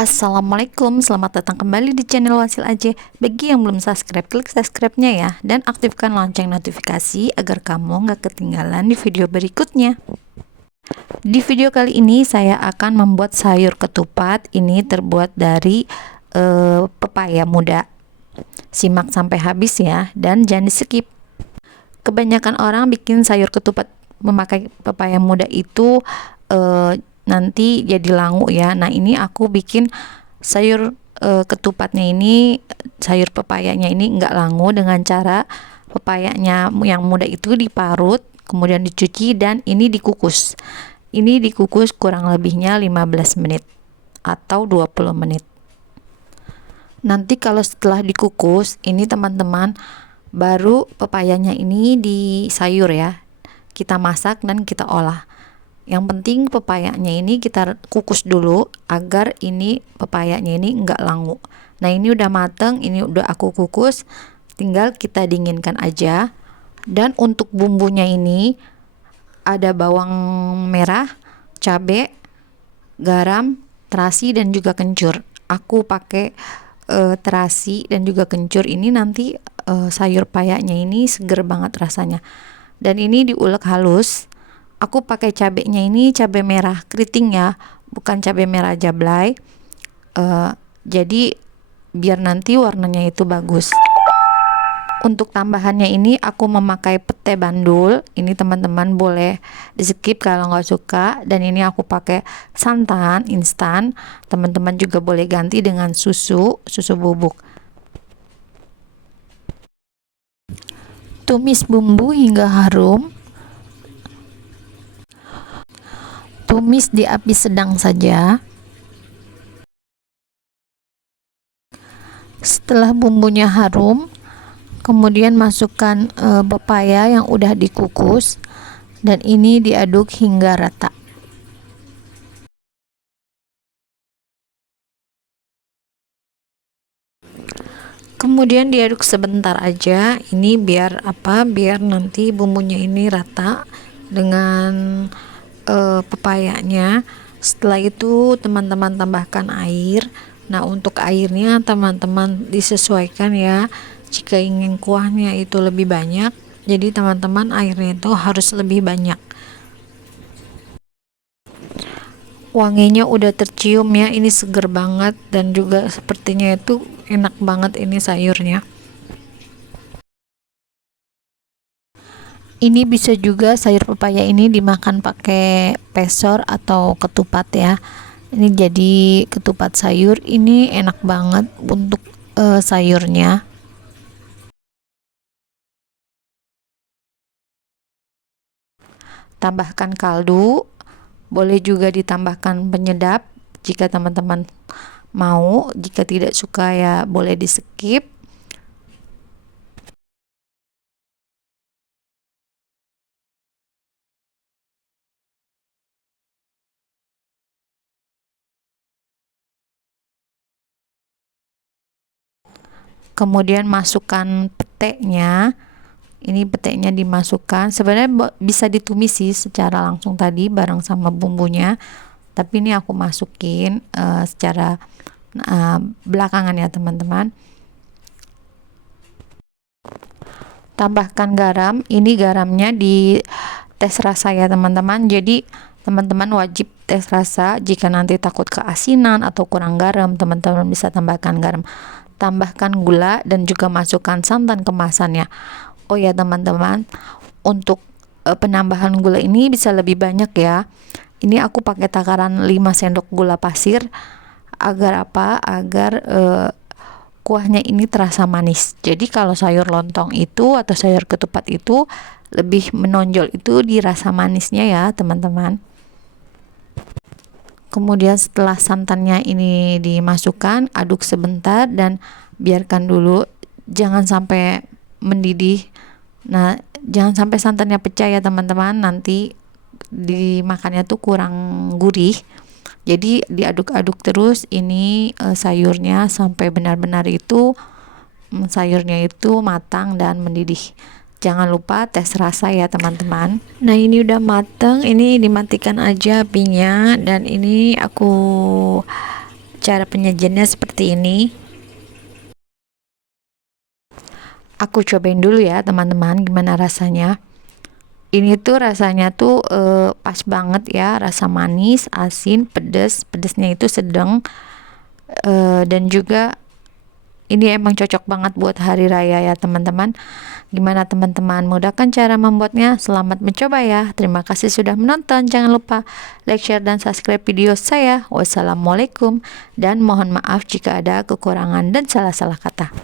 Assalamualaikum, selamat datang kembali di channel Wasil Aja. Bagi yang belum subscribe, klik subscribe-nya ya, dan aktifkan lonceng notifikasi agar kamu nggak ketinggalan di video berikutnya. Di video kali ini saya akan membuat sayur ketupat. Ini terbuat dari pepaya muda. Simak sampai habis ya, dan jangan di skip. Kebanyakan orang bikin sayur ketupat memakai pepaya muda itu nanti jadi langu ya. Nah, ini aku bikin sayur ketupatnya ini, sayur pepayanya ini enggak langu dengan cara pepayanya yang muda itu diparut, kemudian dicuci dan ini dikukus. Ini dikukus kurang lebihnya 15 menit atau 20 menit. Nanti kalau setelah dikukus, ini teman-teman, baru pepayanya ini disayur ya. Kita masak dan kita olah. Yang penting pepayanya ini kita kukus dulu agar ini pepayanya ini enggak langu. Nah, ini udah mateng, ini udah aku kukus, tinggal kita dinginkan aja. Dan untuk bumbunya ini ada bawang merah, cabai, garam, terasi dan juga kencur. Aku pakai terasi dan juga kencur. Ini nanti sayur payanya ini seger banget rasanya. Dan ini diulek halus. Aku pakai cabenya ini cabai merah keriting ya, bukan cabai merah jablay. Jadi biar nanti warnanya itu bagus. Untuk tambahannya ini aku memakai pete bandul. Ini teman-teman boleh di skip kalau nggak suka. Dan ini aku pakai santan instan. Teman-teman juga boleh ganti dengan susu bubuk. Tumis bumbu hingga harum. Tumis di api sedang saja. Setelah bumbunya harum, kemudian masukkan pepaya yang udah dikukus dan ini diaduk hingga rata. Kemudian diaduk sebentar aja, ini biar biar nanti bumbunya ini rata dengan pepayanya. Setelah itu teman-teman tambahkan air. Nah, untuk airnya teman-teman disesuaikan ya. Jika ingin kuahnya itu lebih banyak, jadi teman-teman airnya itu harus lebih banyak. Wanginya udah tercium ya, ini seger banget dan juga sepertinya itu enak banget ini sayurnya. Ini bisa juga sayur pepaya ini dimakan pakai pesor atau ketupat ya. Ini jadi ketupat sayur, ini enak banget untuk sayurnya. Tambahkan kaldu, boleh juga ditambahkan penyedap jika teman-teman mau. Jika tidak suka ya boleh di skip. Kemudian masukkan petenya. Ini petenya dimasukkan. Sebenarnya bisa ditumis sih secara langsung tadi bareng sama bumbunya, tapi ini aku masukin secara belakangan ya teman-teman. Tambahkan garam. Ini garamnya di tes rasa ya teman-teman. Jadi teman-teman wajib tes rasa. Jika nanti takut keasinan atau kurang garam, teman-teman bisa tambahkan garam. Tambahkan gula dan juga masukkan santan kemasannya. Oh ya teman-teman, untuk penambahan gula ini bisa lebih banyak ya. Ini aku pakai takaran 5 sendok gula pasir. Agar apa? Agar kuahnya ini terasa manis. Jadi kalau sayur lontong itu atau sayur ketupat itu lebih menonjol itu di rasa manisnya ya teman-teman. Kemudian setelah santannya ini dimasukkan, aduk sebentar dan biarkan dulu, jangan sampai mendidih. Nah, jangan sampai santannya pecah ya teman-teman, nanti dimakannya tuh kurang gurih. Jadi diaduk-aduk terus ini sayurnya sampai benar-benar itu sayurnya itu matang dan mendidih. Jangan lupa tes rasa ya teman-teman. Nah, ini udah mateng, ini dimatikan aja apinya dan ini aku Cara penyajiannya seperti ini. Aku cobain dulu ya teman-teman, gimana rasanya. Ini tuh rasanya tuh pas banget ya, rasa manis, asin, pedas. Pedasnya itu sedang, dan juga ini emang cocok banget buat hari raya ya teman-teman. Gimana teman-teman, mudahkan cara membuatnya. Selamat mencoba ya. Terima kasih sudah menonton. Jangan lupa like, share, dan subscribe video saya. Wassalamualaikum, dan mohon maaf jika ada kekurangan dan salah-salah kata.